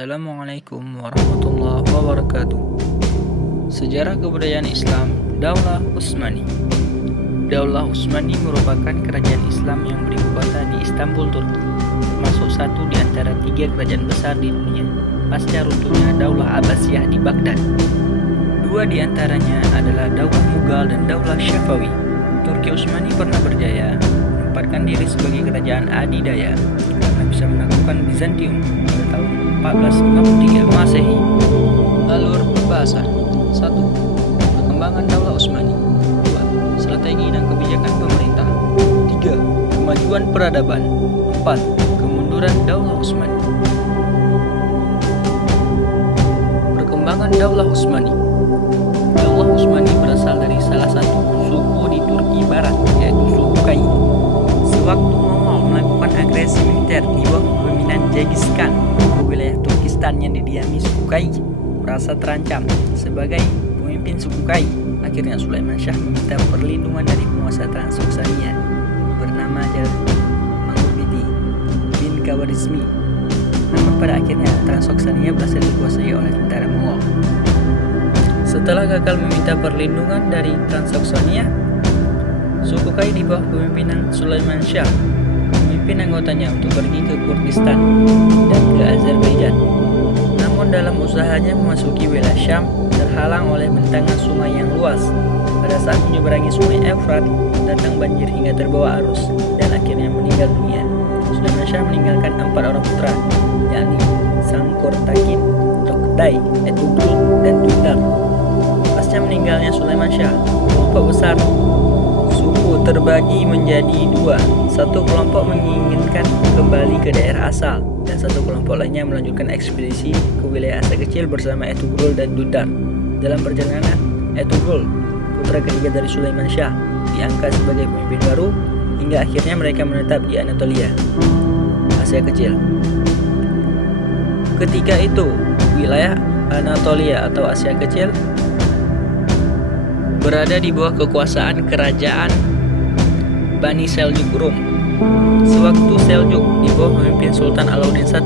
Assalamualaikum warahmatullahi wabarakatuh. Sejarah kebudayaan Islam Daulah Utsmani. Daulah Utsmani merupakan kerajaan Islam yang beribu kota di Istanbul, Turki, termasuk satu di antara 3 kerajaan besar di dunia pasca runtuhnya Daulah Abbasiyah di Baghdad. 2 di antaranya adalah Daulah Mughal dan Daulah Syafawi. Turki Utsmani pernah berjaya menempatkan diri sebagai kerajaan adidaya karena bisa menaklukkan Bizantium pada tahun 1453 Masehi. Alur pembahasan: 1. Perkembangan Daulah Utsmani. 2. Strategi dan kebijakan pemerintah. 3. Kemajuan peradaban. 4. Kemunduran Daulah Utsmani. Perkembangan Daulah Utsmani. Daulah Utsmani berasal dari salah satu suku di Turki Barat, yaitu suku Kai. Sewaktu Mongol melakukan agresi militer di bawah kepemimpinan Genghis Khan ke wilayah Turkistan yang didiami suku Kai, merasa terancam. Sebagai pemimpin suku Kai, akhirnya Sulaiman Shah meminta perlindungan dari penguasa Transoksania bernama Jalmakhshidi bin Khawarizmi. Namun pada akhirnya Transoksania berhasil dikuasai oleh tentara Mongol. Setelah gagal meminta perlindungan dari Transoksania, suku Kai di bawah kepemimpinan Sulaiman Shah memimpin anggotanya untuk pergi ke Kurdistan dan ke Azerbaijan. Namun dalam usahanya memasuki wilayah Syam, terhalang oleh bentangan sungai yang luas. Pada saat menyeberangi sungai Efrat, datang banjir hingga terbawa arus dan akhirnya meninggal dunia. Sulaiman Shah meninggalkan 4 orang putra, yakni Sangkortakin, Toktai, Ertugrul, dan Dundar. Pasca meninggalnya Sulaiman Shah, kelompok besar suku terbagi menjadi 2. Satu kelompok menginginkan kembali ke daerah asal, dan satu kelompok lainnya melanjutkan ekspedisi ke wilayah Asia kecil bersama Ertugrul dan Dundar. Dalam perjalanan, Ertugrul, putra ketiga dari Sulaiman Shah, diangkat sebagai pemimpin baru hingga akhirnya mereka menetap di Anatolia, Asia kecil. Ketika itu, wilayah Anatolia atau Asia kecil berada di bawah kekuasaan kerajaan Bani Seljuk Rum. Sewaktu Seljuk di bawah pemimpin Sultan Alauddin I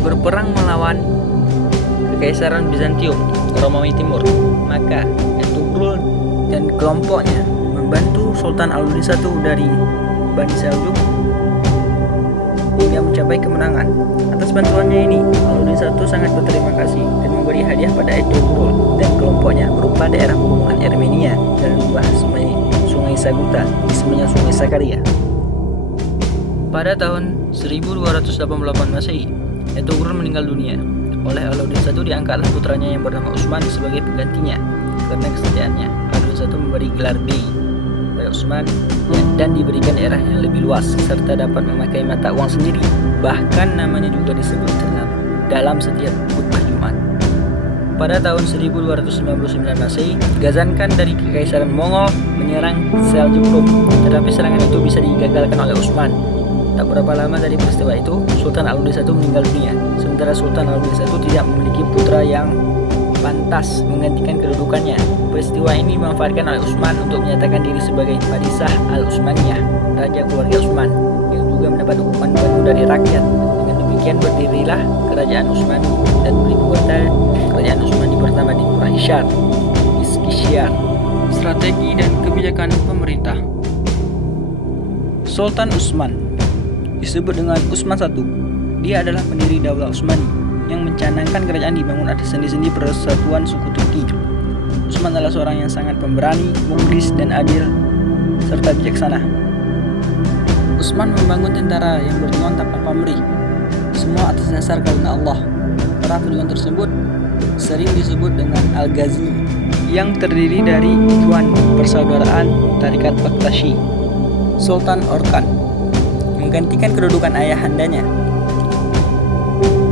berperang melawan Kekaisaran Bizantium Romawi Timur, maka Ertugrul dan kelompoknya membantu Sultan Alauddin I dari Bani Seljuk hingga mencapai kemenangan. Atas bantuannya ini, Alauddin I sangat berterima kasih dan memberi hadiah pada Ertugrul dan kelompoknya berupa daerah pegunungan Armenia dan lembah Sungai Saguta di sepanjang Sungai Sakarya. Pada tahun 1288 Masehi, Ertugrul meninggal dunia. Oleh Alauddin I diangkatlah putranya yang bernama Utsman sebagai penggantinya. Karena kesetiaannya, Alauddin I memberi gelar Bey pada Utsman dan diberikan daerah yang lebih luas serta dapat memakai mata uang sendiri. Bahkan namanya juga disebut dalam setiap khutbah Jumat. Pada tahun 1299 Masehi, Ghazan Khan dari Kekaisaran Mongol menyerang Seljuk Rum, tetapi serangan itu bisa digagalkan oleh Utsman. Tak berapa lama dari peristiwa itu, Sultan Alauddin I meninggal dunia. Sementara Sultan Alauddin I tidak memiliki putra yang pantas menggantikan kedudukannya. Peristiwa ini dimanfaatkan oleh Utsman untuk menyatakan diri sebagai Padishah Al-Utsmaniyah, raja keluarga Utsman, yang juga mendapat dukungan penuh dari rakyat. Dengan demikian berdirilah kerajaan Utsmani dan beribu kota kerajaan Utsmani pertama di Quraisyan, Iskishiyar. Strategi dan kebijakan pemerintah. Sultan Utsman disebut dengan Utsman I. Dia adalah pendiri Daulah Utsmani yang mencanangkan kerajaan dibangun atas sendi-sendi persatuan suku Turki. Utsman adalah seorang yang sangat pemberani, mukhlis, dan adil serta bijaksana. Utsman membangun tentara yang berjuang tanpa pamrih, semua atas dasar karena Allah. Para pejuang tersebut sering disebut dengan Al-Ghazi, yang terdiri dari Ikhwan Persaudaraan Tarekat Baktashi. Sultan Orkan menggantikan kedudukan ayahandanya.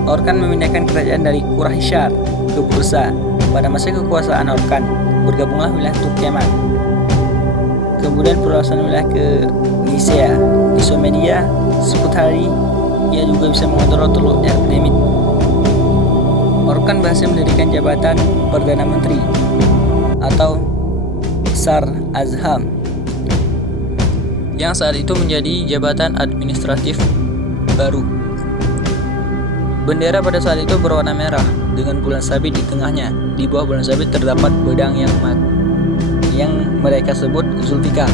Orkan memindahkan kerajaan dari Quraisyan ke Bursa. Pada masa kekuasaan Orkan, bergabunglah wilayah Turkmenistan. Kemudian perluasan wilayah ke Nisea, Isomedia, Skutari. Ia juga bisa mengontrol Teluk Erdemit. Orkan berhasil mendirikan jabatan Perdana Menteri atau Sar Azham, yang saat itu menjadi jabatan administratif baru. Bendera pada saat itu berwarna merah dengan bulan sabit di tengahnya. Di bawah bulan sabit terdapat pedang yang mereka sebut Zulfikar,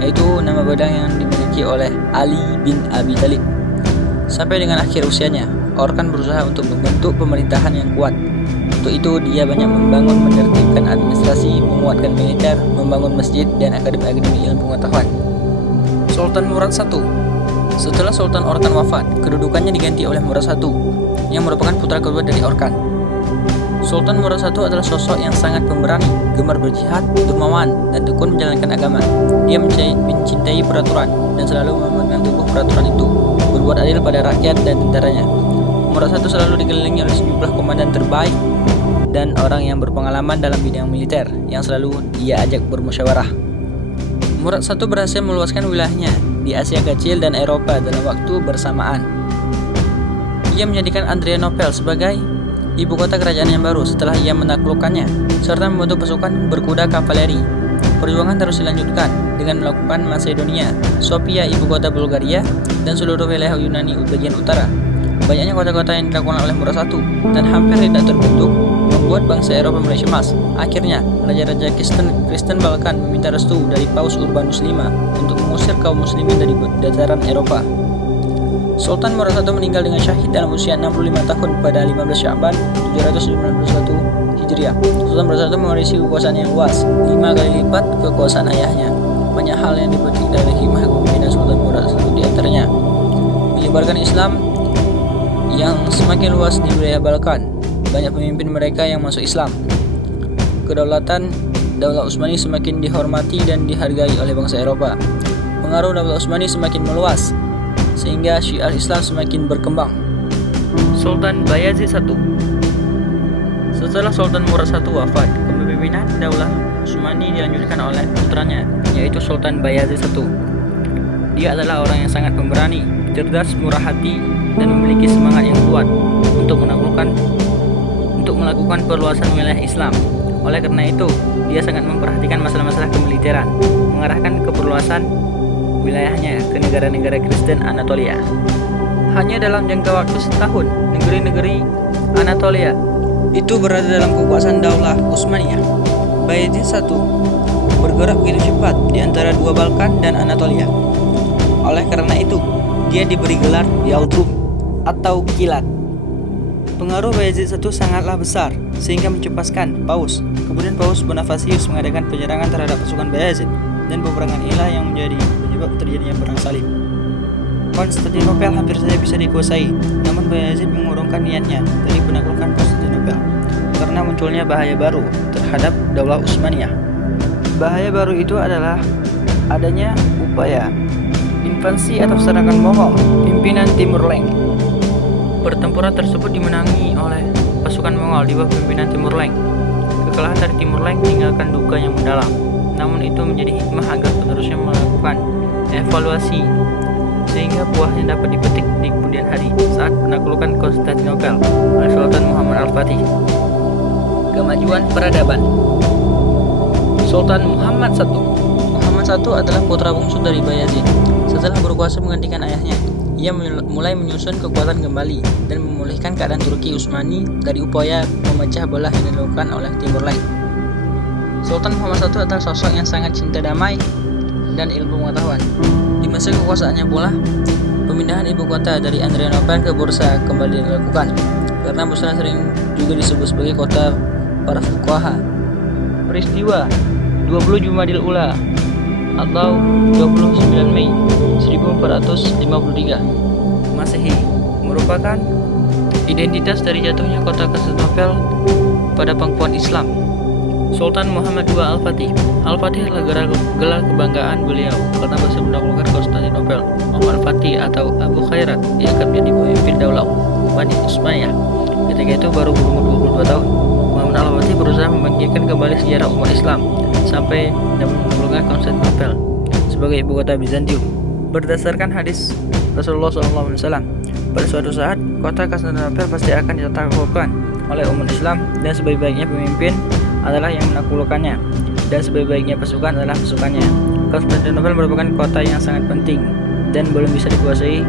yaitu nama pedang yang dimiliki oleh Ali bin Abi Thalib. Sampai dengan akhir usianya, Orkan berusaha untuk membentuk pemerintahan yang kuat. Untuk itu dia banyak membangun, menertibkan administrasi, menguatkan militer, membangun masjid dan akademi-akademi ilmu pengetahuan. Sultan Murad I. Setelah Sultan Orkan wafat, kedudukannya diganti oleh Murad I yang merupakan putra kedua dari Orkan. Sultan Murad I adalah sosok yang sangat pemberani, gemar berjihad, dermawan, dan tekun menjalankan agama. Dia mencintai peraturan dan selalu memegang teguh peraturan itu, berbuat adil pada rakyat dan tentaranya. Murad I selalu dikelilingi oleh sejumlah komandan terbaik dan orang yang berpengalaman dalam bidang militer yang selalu dia ajak bermusyawarah. Murad I berhasil meluaskan wilayahnya di Asia Kecil dan Eropa dalam waktu bersamaan. Ia menjadikan Adrianople sebagai ibu kota kerajaan yang baru setelah ia menaklukkannya, serta membentuk pasukan berkuda kavaleri. Perjuangan terus dilanjutkan dengan melakukan Macedonia, Sofia ibu kota Bulgaria, dan seluruh wilayah Yunani bagian utara. Banyaknya kota-kota yang dilakukan oleh Murad I dan hampir tidak terbentuk membuat bangsa Eropa mulai cemas. Akhirnya, raja-raja Kristen Balkan meminta restu dari Paus Urbanus V untuk mengusir kaum muslimin dari dataran Eropa. Sultan Murad I meninggal dengan syahid dalam usia 65 tahun pada 15 Sya'ban 791 Hijriah. Sultan Murad I mewarisi kekuasaan yang luas, 5 kali lipat kekuasaan ayahnya. Banyak hal yang dipetik dari hikmah kepemimpinan Sultan Murad I, di antaranya menyebarkan Islam yang semakin luas di wilayah Balkan. Banyak pemimpin mereka yang masuk Islam. Kedaulatan Daulah Utsmani semakin dihormati dan dihargai oleh bangsa Eropa. Pengaruh Daulah Utsmani semakin meluas, sehingga syiar Islam semakin berkembang. Sultan Bayazid I. Setelah Sultan Murad I wafat, kepemimpinan Daulah Utsmani dilanjutkan oleh putranya, yaitu Sultan Bayazid I. Dia adalah orang yang sangat pemberani, cerdas, murah hati, dan memiliki semangat yang kuat untuk melakukan perluasan wilayah Islam. Oleh karena itu, dia sangat memperhatikan masalah-masalah kemiliteran, mengarahkan keperluasan wilayahnya ke negara-negara Kristen Anatolia. Hanya dalam jangka waktu setahun, negeri-negeri Anatolia itu berada dalam kekuasaan Daulah Utsmaniyah. Bayezid I bergerak begitu cepat di antara dua Balkan dan Anatolia. Oleh karena itu, dia diberi gelar Yaudrum atau kilat. Pengaruh Bayezid I sangatlah besar sehingga mencepaskan Paus. Kemudian Paus Bonifasius mengadakan penyerangan terhadap pasukan Bayezid, dan peperangan inilah yang menjadi penyebab terjadinya perang salib. Konstantinopel hampir saja bisa dikuasai, namun Bayezid mengurungkan niatnya dari penaklukan Konstantinopel karena munculnya bahaya baru terhadap Daulah Utsmaniyah. Bahaya baru itu adalah adanya upaya invasi atau serangan Mongol pimpinan Timur Leng. Pertempuran tersebut dimenangi oleh pasukan Mongol di bawah pimpinan Timur Leng. Kekalahan dari Timur Leng meninggalkan duka yang mendalam. Namun itu menjadi hikmah agar penerusnya melakukan evaluasi sehingga buahnya dapat dipetik di kemudian hari saat penaklukan Konstantinopel oleh Sultan Muhammad Al-Fatih. Kemajuan peradaban. Sultan Muhammad I. Muhammad I adalah putra bungsu dari Bayezid. Setelah berkuasa menggantikan ayahnya, ia mulai menyusun kekuatan kembali dan memulihkan keadaan Turki Utsmani dari upaya memecah belah yang dilakukan oleh Timur Leng. Sultan Muhammad I adalah sosok yang sangat cinta damai dan ilmu pengetahuan. Di masa kekuasaannya pula, pemindahan ibu kota dari Adrianople ke Bursa kembali dilakukan, karena Bursa sering juga disebut sebagai kota para fuqaha. Peristiwa 20 Jumadil Ula atau 29 Mei 1453 Masehi merupakan identitas dari jatuhnya kota Konstantinopel pada pangkuan Islam. Sultan Muhammad II Al-Fatih. Al-Fatih adalah gelar kebanggaan beliau karena berhasil menaklukkan Konstantinopel. Muhammad Al-Fatih atau Abu Khairat dianggap jadi pemimpin Daulah Bani Utsmaniyah. Ketika itu baru berumur 22 tahun. Muhammad Al-Fatih berusaha membangkitkan kembali sejarah umat Islam sampai dan menaklukkan Konstantinopel sebagai ibu kota Bizantium. Berdasarkan hadis Rasulullah SAW, pada suatu saat kota Konstantinopel pasti akan ditaklukkan oleh umat Islam, dan sebaik-baiknya pemimpin adalah yang menaklukkannya, dan sebaik-baiknya pasukan adalah pasukannya. Konstantinopel merupakan kota yang sangat penting dan belum bisa dikuasai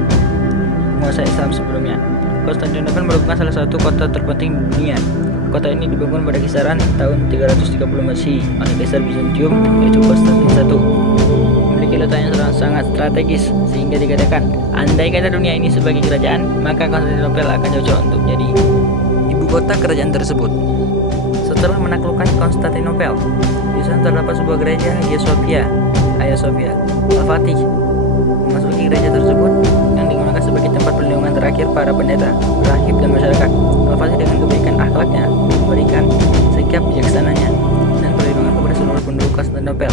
penguasa Islam sebelumnya. Konstantinopel merupakan salah satu kota terpenting di dunia. Kota ini dibangun pada kisaran tahun 330 Masehi oleh Kaisar Bizantium, yaitu Konstantin I. Memiliki letak yang sangat strategis sehingga dikatakan, andai kata dunia ini sebagai kerajaan, maka Konstantinopel akan cocok untuk menjadi ibu kota kerajaan tersebut. Setelah menaklukkan Konstantinopel, di sana terdapat sebuah gereja Hagia Sophia. Al-Fatih memasuki gereja tersebut yang digunakan sebagai tempat perlindungan terakhir para pendeta, rahib, dan masyarakat. Al-Fatih dengan kebaikan akhlaknya memberikan sikap bijaksananya dan perlindungan kepada seluruh penduduk Konstantinopel.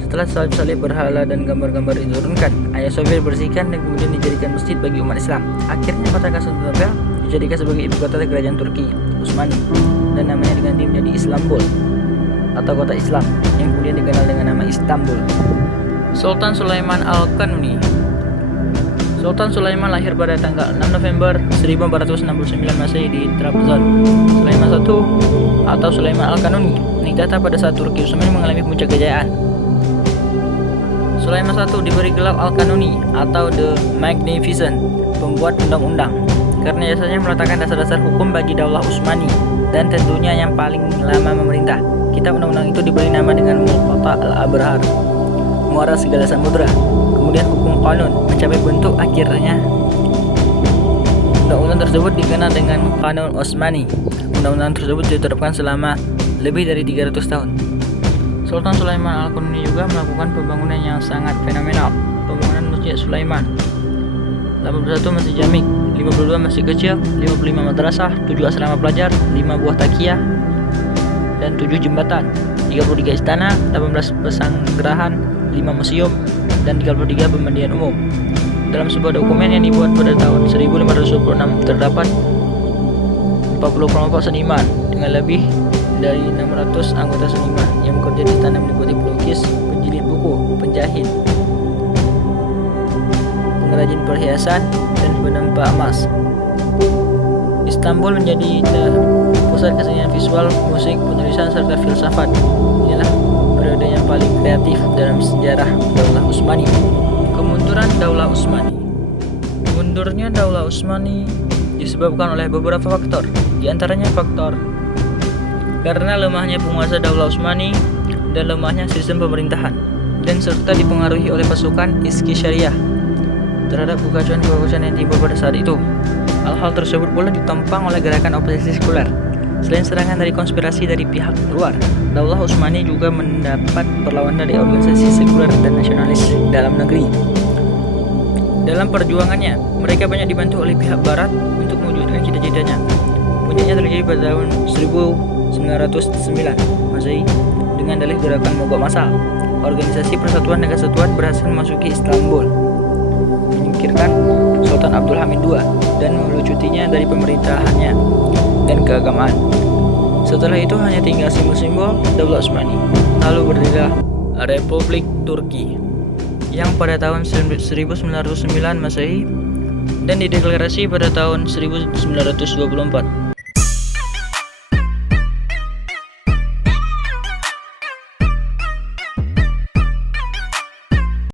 Setelah salib-salib, berhala, dan gambar-gambar diturunkan, Hagia Sophia dibersihkan dan kemudian dijadikan masjid bagi umat Islam. Akhirnya kota Konstantinopel dijadikan sebagai ibu kota kerajaan Turki Utsmani dan namanya diganti menjadi Istanbul atau kota Islam yang kemudian dikenal dengan nama Istanbul. Sultan Sulaiman Al-Qanuni. Sultan Sulaiman lahir pada tanggal 6 November 1469 Masehi di Trabzon. Sulaiman I atau Sulaiman Al-Qanuni ditata pada saat Turki Utsmani mengalami puncak kejayaan. Sulaiman I diberi gelar Al-Qanuni atau The Magnificent, pembuat undang-undang, karena jasanya meletakkan dasar-dasar hukum bagi Daulah Utsmani dan tentunya yang paling lama memerintah. Kitab undang-undang itu diberi nama dengan Muqatta al-Abrahar, muara segala samudra. Kemudian hukum kanun mencapai bentuk akhirnya. Undang-undang tersebut dikenal dengan Kanun Utsmani. Undang-undang tersebut diterapkan selama lebih dari 300 tahun. Sultan Sulaiman Al-Qanuni juga melakukan pembangunan yang sangat fenomenal. Pembangunan Masjid Sulaiman, 81 masjid jami, 52 masjid kecil, 55 madrasah, 7 asrama pelajar, 5 buah takiyah, dan 7 jembatan, 33 istana, 18 pesanggerahan, 5 museum, dan 33 pemandian umum. Dalam sebuah dokumen yang dibuat pada tahun 1526 terdapat 40 kelompok seniman dengan lebih dari 600 anggota seniman yang bekerja di sana, meliputi pelukis, penjilid buku, penjahit, pengrajin perhiasan, dan penempa emas. Istanbul menjadi pusat kesenian visual, musik, penulisan, serta filsafat. Inilah periode yang paling kreatif dalam sejarah Daulah Utsmani. Kemunduran Daulah Utsmani. Mundurnya Daulah Utsmani disebabkan oleh beberapa faktor. Di antaranya faktor karena lemahnya penguasa Daulah Utsmani dan lemahnya sistem pemerintahan, dan serta dipengaruhi oleh pasukan Iski Syariah terhadap kekacauan yang timbul pada saat itu. Hal-hal tersebut pula ditopang oleh gerakan oposisi sekuler. Selain serangan dari konspirasi dari pihak luar, Daulah Utsmani juga mendapat perlawanan dari organisasi sekuler dan nasionalis dalam negeri. Dalam perjuangannya, mereka banyak dibantu oleh pihak barat untuk mewujudkan cita-citanya. Puncaknya terjadi pada tahun 1909 Masehi dengan dalih gerakan mogok massal. Organisasi Persatuan dan Kesatuan berhasil memasuki Istanbul, menyingkirkan Sultan Abdul Hamid II dan melucutinya dari pemerintahannya dan keagamaan. Setelah itu hanya tinggal simbol-simbol Daulah Utsmani. Lalu berdirilah Republik Turki yang pada tahun 1909 Masehi dan dideklarasi pada tahun 1924.